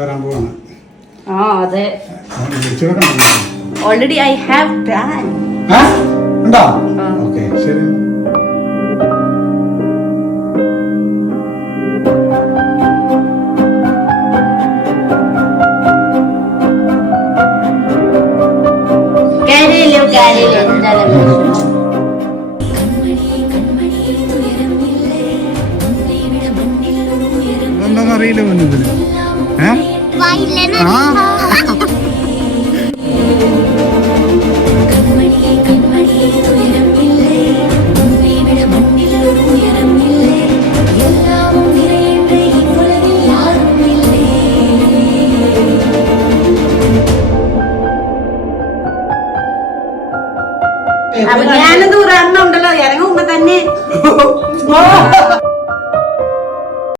വരാൻ പോവാണ്. Already I have plan. ഉണ്ടോ? ഓക്കെ ശരി. എന്താണെന്ന് അറിയില്ല ഇതിന്. അപ്പൊ ഞാനത് ഒരെണ്ണം ഉണ്ടല്ലോ ഇറങ്ങുമ്പോ തന്നെ